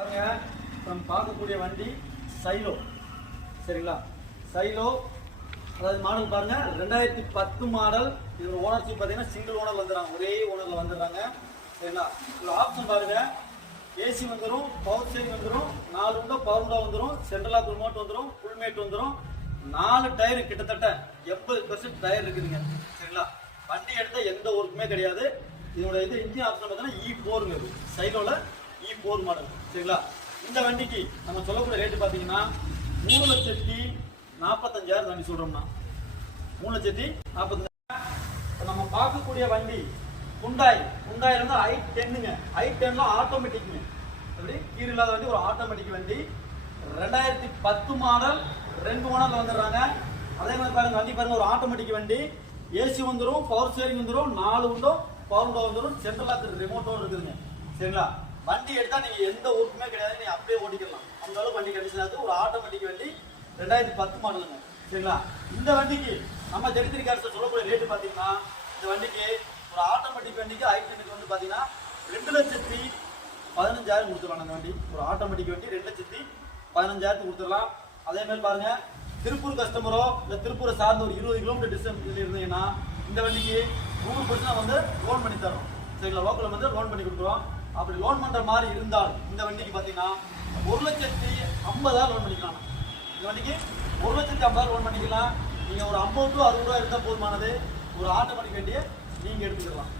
பாருங்க, நம்ம பார்க்கக்கூடிய வண்டி சைலோ. சரிங்களா? சைலோ அதாவது மாடல் பாருங்க 2010 மாடல். இதோட ஓனர்ஷிப் பார்த்தீங்கன்னா சிங்கிள் ஓனர் வந்துடுறாங்க, ஒரே ஓனர்ல வந்துடுறாங்க. சரிங்களா? ஒரு ஆப்ஷன் பாருங்க, ஏசி வந்துடும், பவர் ஸ்டீரிங் வந்துடும், 4 விண்டோ பவர் விண்டோ வந்துடும், சென்ட்ரலாக் ரிமோட் வந்துடும், ஃபுல் மேட் வந்துடும், 4 டயர் கிட்டத்தட்ட 80% டயர் இருக்குதுங்க. சரிங்களா? வண்டி எடுத்த எந்த ஒர்க்குமே கிடையாது. இதோட இன்ஜின் ஆப்ஷன் பார்த்தீங்கன்னா E4 சைலோல E4 மாடல். சரிங்களா? இந்த வண்டிக்கு நம்ம சொல்லக்கூடிய ரேட்டு பார்த்தீங்கன்னா 3,45,000 வண்டி சொல்றோம்னா 3,45,000. நம்ம பார்க்கக்கூடிய வண்டி Hyundai வந்து i10ங்க. i10ல ஆட்டோமேட்டிக்ங்க. அப்படி கீர் இல்லாத வண்டி, ஒரு ஆட்டோமேட்டிக் வண்டி. 2010 மாடல், 2 ஓனர்ல வந்துடுறாங்க. அதே மாதிரி பாருங்க, வண்டி பாருங்க, ஒரு ஆட்டோமேட்டிக் வண்டி. ஏசி வந்துடும், பவர் ஸ்டீரிங் வந்துடும், 4 விண்டோ பவர் விண்டோ வந்துடும், சென்ட்ரலாக் ரிமோட்டோட இருக்குதுங்க. சரிங்களா? வண்டி எடுத்தா நீங்க எந்த ஒர்க்குமே கிடையாது, நீங்க அப்படியே ஓட்டிக்கலாம். அந்த அளவுக்கு வண்டி கண்டிஷன் ஆகுது. ஒரு ஆட்டோமேட்டிக் வண்டி 2010 மாடலுங்க. சரிங்களா? இந்த வண்டிக்கு நம்ம ஜெனித்ரி கார்ஸ் சொல்லக்கூடிய ரேட்டு பாத்தீங்கன்னா, இந்த வண்டிக்கு ஒரு ஆட்டோமேட்டிக் வண்டிக்கு i10க்கு வந்து பாத்தீங்கன்னா 2,15,000 கொடுத்துடலாம். அந்த வண்டி ஒரு ஆட்டோமேட்டிக் வண்டி 2,15,000 கொடுத்துடலாம். அதே மாதிரி பாருங்க, திருப்பூர் கஸ்டமரோ இல்ல திருப்பூரை சார்ந்த ஒரு 20 கிலோமீட்டர் டிஸ்டன்ஸ் இருந்தீங்கன்னா இந்த வண்டிக்கு 100% வந்து லோன் பண்ணி தரோம். சரிங்களா? லோக்கல்ல வந்து லோன் பண்ணி கொடுக்குறோம். அப்படி லோன் பண்ற மாதிரி இருந்தால் இந்த வண்டிக்கு பாத்தீங்கன்னா 1,50,000 லோன் பண்ணிக்கலாம். இந்த வண்டிக்கு 1,50,000 லோன் பண்ணிக்கலாம். நீங்க ஒரு 50 to 60 ரூபாய் இருந்தால் போதுமானது. ஒரு ஆட்டோமேட்டிக் வண்டியை நீங்க எடுத்துக்கலாம்.